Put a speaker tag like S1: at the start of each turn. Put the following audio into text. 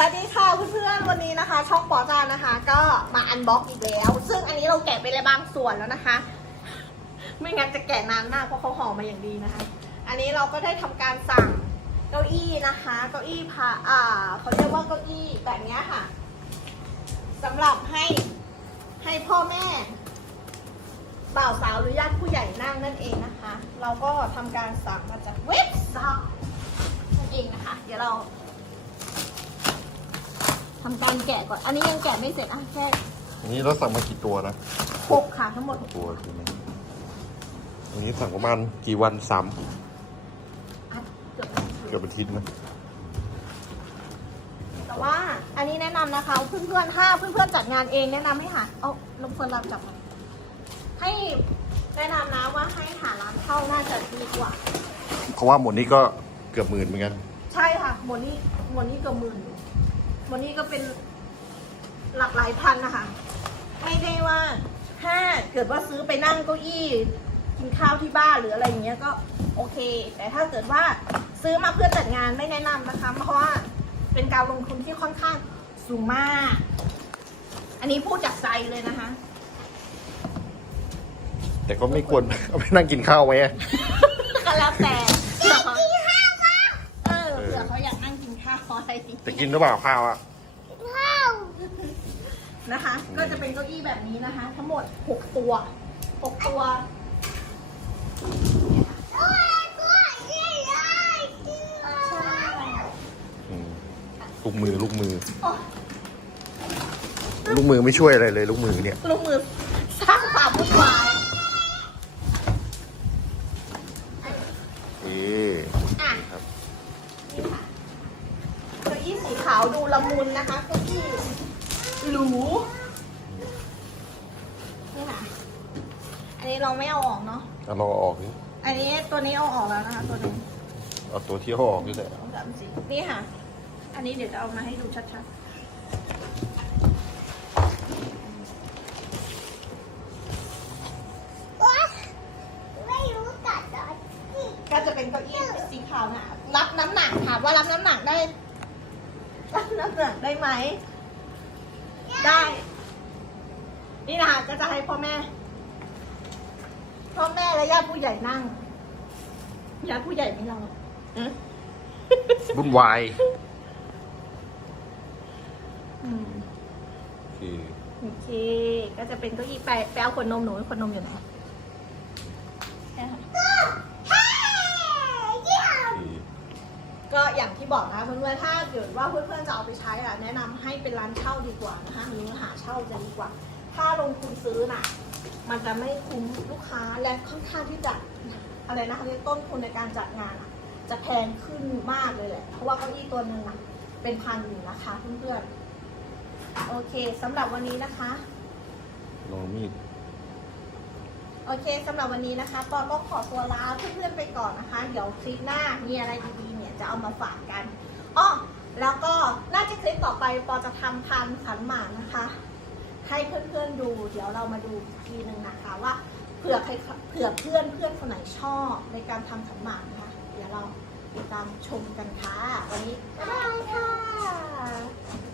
S1: สวัสดีค่ะเพื่อนๆวันนี้นะคะ ช่องปอจานนะคะ ก็มาอันบ็อกอีกแล้ว ซึ่งอันนี้เราแกะไปเลยบางส่วนแล้วนะคะ ไม่งั้นจะแกะนานมากเพราะเขาห่อมาอย่างดีนะคะ อันนี้เราก็ได้ทำการสั่งเก้าอี้นะคะเก้าอี้พาอ่าเขาเรียกว่าเก้าอี้แบบนี้ค่ะสำหรับให้ให้พ่อแม่บ่าวสาวหรือญาติผู้ใหญ่นั่งนั่นเองนะคะ เราก็ทำการสั่งมาจากเว็บไซต์นั่นเองนะคะ เดี๋ยวเรา ทำการแกะก่อน อันนี้ยังแกะไม่เสร็จอะแค่
S2: อันนี้เราสั่งมากี่ตัวนะ
S1: หกค่ะทั้งหมด
S2: ตัวใช่ไหมอันนี้สั่งประมาณกี่วันสาม
S1: อะเกือบ
S2: เกือบอาทิตย์นะ
S1: แต่ว่าอันนี้แนะนำนะคะ เพื่อนๆถ้าเพื่อนๆจัดงานเองแนะนำให้หาเอาลงเฟิร์นรับจับมาให้แนะนำนะว่าให้หาร้านเช่าน่าจะดีกว่า
S2: เพราะว่าหมดนี้ก็เกือบหมื่นเหมือนกัน
S1: ใช่ค่ะหมดนี้หมดนี้เกือบหมื่น หมดนี้ก็เป็นหลักหลายพันนะคะ ไม่ได้ว่าถ้าเกิดว่าซื้อไปนั่งเก้าอี้กินข้าวที่บ้านหรืออะไรอย่างเงี้ยก็โอเค แต่ถ้าเกิดว่าซื้อมาเพื่อจัดงานไม่แนะนำนะคะ เพราะว่าเป็นการลงทุนที่ค่อนข้างสูงมาก อันนี้พูดจากใจเลยนะคะ
S2: แต่ก็ไม่ควรเอาไปนั่งกินข้าวไว้อะ
S1: ก็แล้วแต่เผื่อเขาเออเผื่อเขาอยากนั่งกินข้าว อะไรอย่างเงี้ย
S2: แต่กินหรือเปล่าข้าวอะ
S1: นะคะ ก็จะเป็นเก้าอี้แบบนี้นะคะ ทั้งหมด6ตัว6ตัวใช่
S2: อืมลูกมือลูกมือ
S1: โอ้
S2: ลูกมือไม่ช่วยอะไรเลย ลูกมือเนี่ย
S1: ลูกมือสร้างความวุ่นวาย
S2: เอ๊ะ
S1: อะ
S2: ครับ
S1: นี่ค่ะเก้าอี้สีขาวดูละมุนนะคะเก้าอี้หรูนี่ค่ะอันนี้เราไม่เอาออกเนาะ
S2: เอาเราเอาออกดิ
S1: อันนี้ตัวนี้เอาออกแล้วนะคะ ตัวนี้
S2: เอาตัวที่เขาออกนี่แหละ
S1: สองสามสี่นี่ค่ะ อันนี้เดี๋ยวจะเอามาให้ดูชัดๆก็จะเป็นเก้าอี้สีขาวนะรับน้ำหนักถามว่ารับน้ำหนักได้ รับน้ำหนักได้ไหม ได้ นี่นะคะก็จะให้พ่อแม่ พ่อแม่และญาติผู้ใหญ่นั่งญาติผู้ใหญ่ไม่เราอืม
S2: วุ่นวาย
S1: อืม
S2: โอเค
S1: โอเค ก็จะเป็นเก้าอี้ไปไปเอาขวดนมหนูขวดนมอยู่ไหนเนี่ยค่ะ
S2: โอเค
S1: ก็อย่างที่บอกนะคะเพื่อนๆถ้าเกิดว่าเพื่อนๆจะเอาไปใช้อะแนะนำให้เป็นร้านเช่าดีกว่านะคะหรือหาเช่าจะดีกว่า ถ้าลงทุนซื้อน่ะ มันจะไม่คุ้มลูกค้าและค่อนข้างที่จะอะไรนะคะเรียกต้นทุนในการจัดงานอะจะแพงขึ้นมากเลยแหละ เพราะว่าเก้าอี้ตัวหนึ่งอะเป็นพันอยู่นะคะเพื่อนๆโอเคสำหรับวันนี้นะคะ
S2: ลองมีด
S1: โอเคสำหรับวันนี้นะคะปอต้องขอตัวลาเพื่อนๆไปก่อนนะคะ เดี๋ยวคลิปหน้ามีอะไรดีๆเนี่ย จะเอามาฝากกันอ้อแล้วก็น่าจะคลิปต่อไปปอจะทำพันขันหมากนะคะ ให้เพื่อนๆดู เดี๋ยวเรามาดูทีหนึ่งนะคะว่าเผื่อใครเผื่อเพื่อนเพื่อนคนไหนชอบในการทำขันหมากนะคะเดี๋ยวเราติดตามชมกันค่ะ วันนี้บ๊ายบายค่ะ